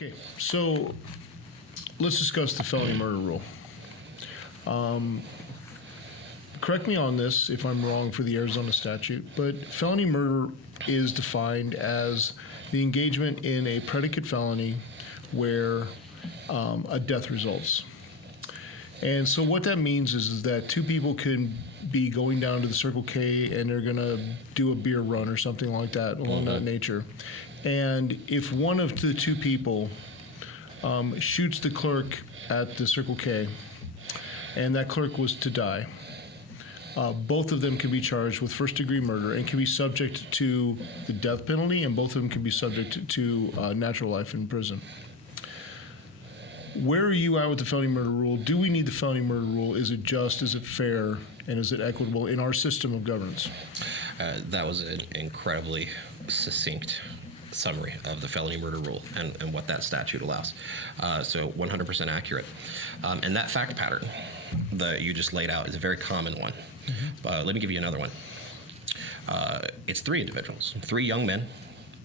Okay, so let's discuss the felony murder rule. Correct me on this if I'm wrong for the Arizona statute, but felony murder is defined as the engagement in a predicate felony where a death results. And so what that means is that two people can be going down to the Circle K and they're going to do a beer run or something like that along that nature. And if one of the two people shoots the clerk at the Circle K and that clerk was to die, both of them can be charged with first-degree murder and can be subject to the death penalty, and both of them can be subject to natural life in prison. Where are you at with the felony murder rule? Do we need the felony murder rule? Is it just? Is it fair? And is it equitable in our system of governance? That was an incredibly succinct summary of the felony murder rule and what that statute allows. So 100% accurate. And that fact pattern that you just laid out is a very common one. Let me give you another one. It's three individuals, three young men,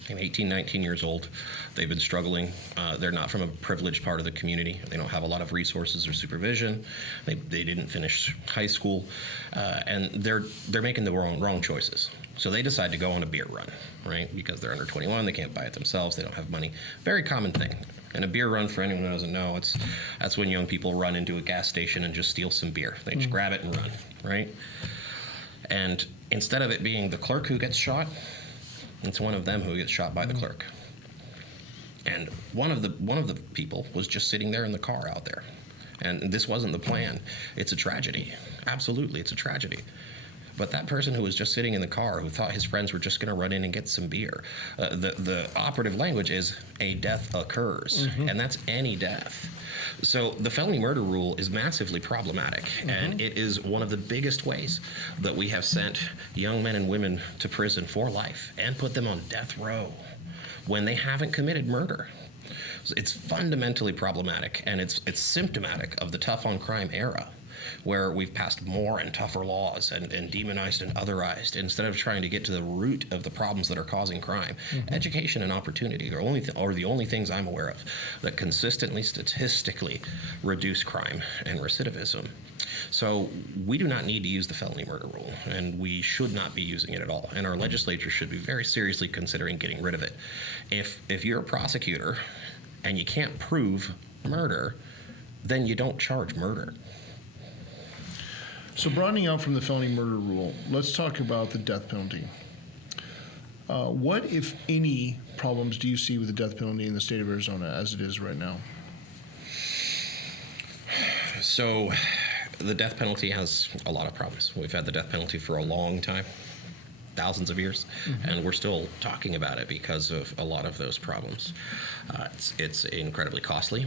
18, 19 years old. They've been struggling. They're not from a privileged part of the community. They don't have a lot of resources or supervision. They didn't finish high school, and they're making the wrong choices. So they decide to go on a beer run, right? Because they're under 21, they can't buy it themselves, they don't have money. Very common thing. And a beer run, for anyone who doesn't know, that's when young people run into a gas station and just steal some beer. They just grab it and run, right? And instead of it being the clerk who gets shot, it's one of them who gets shot by the clerk. And one of the people was just sitting there in the car out there. And this wasn't the plan. It's a tragedy. Absolutely, it's a tragedy. But that person who was just sitting in the car, who thought his friends were just going to run in and get some beer, the operative language is a death occurs, and that's any death. So the felony murder rule is massively problematic, and it is one of the biggest ways that we have sent young men and women to prison for life and put them on death row when they haven't committed murder. So it's fundamentally problematic, and it's symptomatic of the tough on crime era, where we've passed more and tougher laws and demonized and otherized instead of trying to get to the root of the problems that are causing crime. Education and opportunity are the only things I'm aware of that consistently, statistically reduce crime and recidivism. So we do not need to use the felony murder rule, and we should not be using it at all. And our legislature should be very seriously considering getting rid of it. If you're a prosecutor and you can't prove murder, then you don't charge murder. So broadening out from the felony murder rule, let's talk about the death penalty. What, if any, problems do you see with the death penalty in the state of Arizona as it is right now? So the death penalty has a lot of problems. We've had the death penalty for a long time, thousands of years, and we're still talking about it because of a lot of those problems. It's incredibly costly,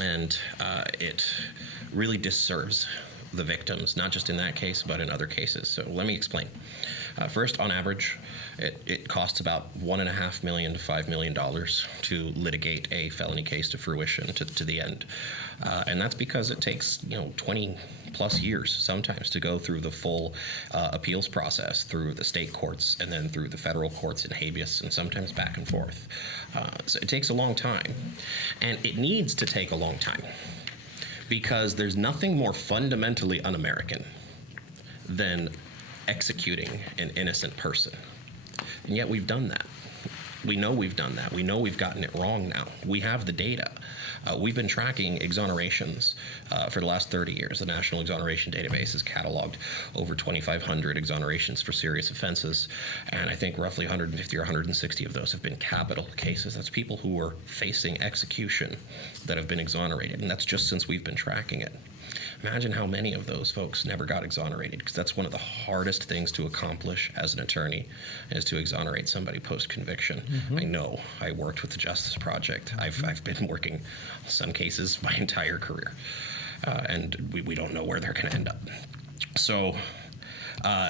and it really disserves the victims, not just in that case, but in other cases. So let me explain. First, on average, it costs about $1.5 million to $5 million to litigate a felony case to fruition, to the end. And that's because it takes 20 plus years sometimes to go through the full appeals process, through the state courts and then through the federal courts in habeas, and sometimes back and forth. So it takes a long time, and it needs to take a long time, because there's nothing more fundamentally un-American than executing an innocent person. And yet we've done that. We know we've done that. We know we've gotten it wrong now. We have the data. We've been tracking exonerations for the last 30 years. The National Exoneration Database has cataloged over 2,500 exonerations for serious offenses, and I think roughly 150 or 160 of those have been capital cases. That's people who were facing execution that have been exonerated, and that's just since we've been tracking it. Imagine how many of those folks never got exonerated, because that's one of the hardest things to accomplish as an attorney, is to exonerate somebody post-conviction. I know. I worked with the Justice Project. I've been working some cases my entire career, and we don't know where they're going to end up. So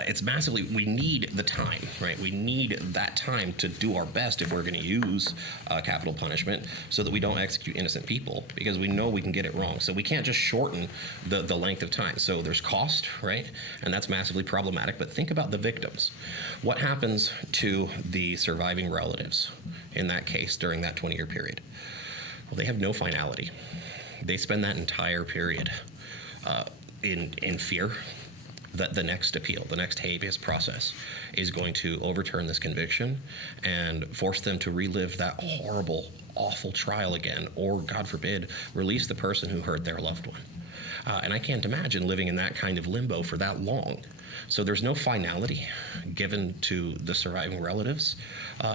It's massively, we need the time, right? We need that time to do our best if we're going to use capital punishment so that we don't execute innocent people, because we know we can get it wrong. So we can't just shorten the length of time. So there's cost, right? And that's massively problematic. But think about the victims. What happens to the surviving relatives in that case during that 20-year period? Well, they have no finality. They spend that entire period in fear that the next appeal, the next habeas process, is going to overturn this conviction and force them to relive that horrible, awful trial again, or, God forbid, release the person who hurt their loved one. And I can't imagine living in that kind of limbo for that long. So there's no finality given to the surviving relatives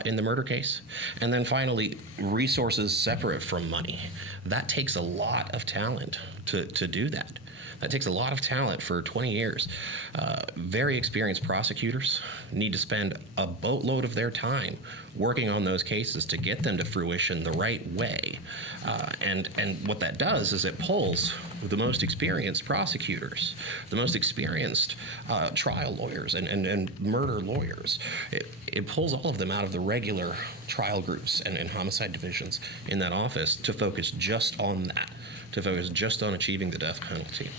in the murder case. And then finally, resources separate from money. That takes a lot of talent to do that. That takes a lot of talent for 20 years. Very experienced prosecutors need to spend a boatload of their time working on those cases to get them to fruition the right way. And what that does is it pulls the most experienced prosecutors, the most experienced trial lawyers and murder lawyers. It pulls all of them out of the regular trial groups and homicide divisions in that office to focus just on that, to focus just on achieving the death penalty.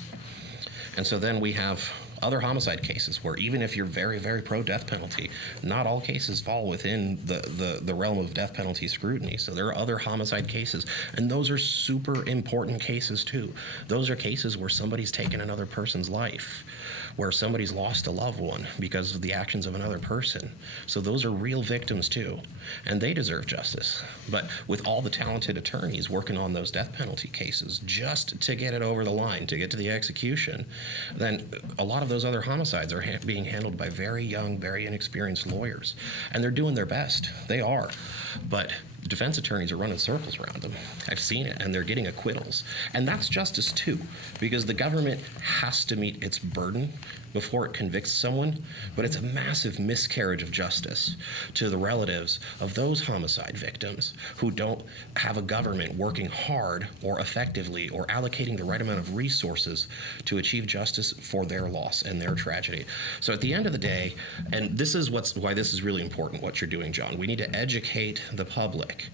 And so then we have other homicide cases where even if you're very, very pro-death penalty, not all cases fall within the realm of death penalty scrutiny. So there are other homicide cases, and those are super important cases too. Those are cases where somebody's taken another person's life, where somebody's lost a loved one because of the actions of another person. So those are real victims too, and they deserve justice. But with all the talented attorneys working on those death penalty cases just to get it over the line, to get to the execution, then a lot of those other homicides are being handled by very young, very inexperienced lawyers. And they're doing their best. They are. But defense attorneys are running circles around them. I've seen it, and they're getting acquittals. And that's justice too, because the government has to meet its burden before it convicts someone, but it's a massive miscarriage of justice to the relatives of those homicide victims who don't have a government working hard or effectively or allocating the right amount of resources to achieve justice for their loss and their tragedy. So at the end of the day, and this is why this is really important, what you're doing, John, we need to educate the public.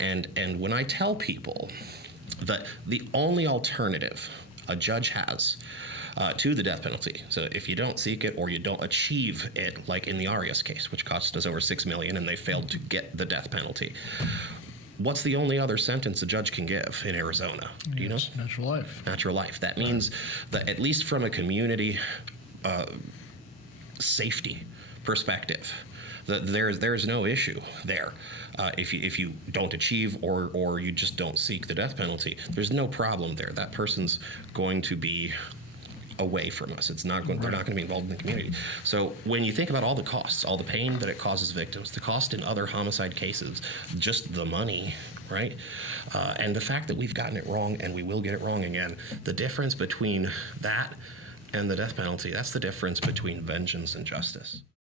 And when I tell people that the only alternative a judge has to the death penalty, so if you don't seek it or you don't achieve it, like in the Arias case, which cost us over $6 million and they failed to get the death penalty, what's the only other sentence a judge can give in Arizona? Do you know? Natural life. Natural life. That means that at least from a community safety perspective, that there's no issue there. If you don't achieve or you just don't seek the death penalty, there's no problem there. That person's going to be away from us. It's not going. They're not going to be involved in the community. So when you think about all the costs, all the pain that it causes victims, the cost in other homicide cases, just the money, right? And the fact that we've gotten it wrong and we will get it wrong again, the difference between that and the death penalty, that's the difference between vengeance and justice.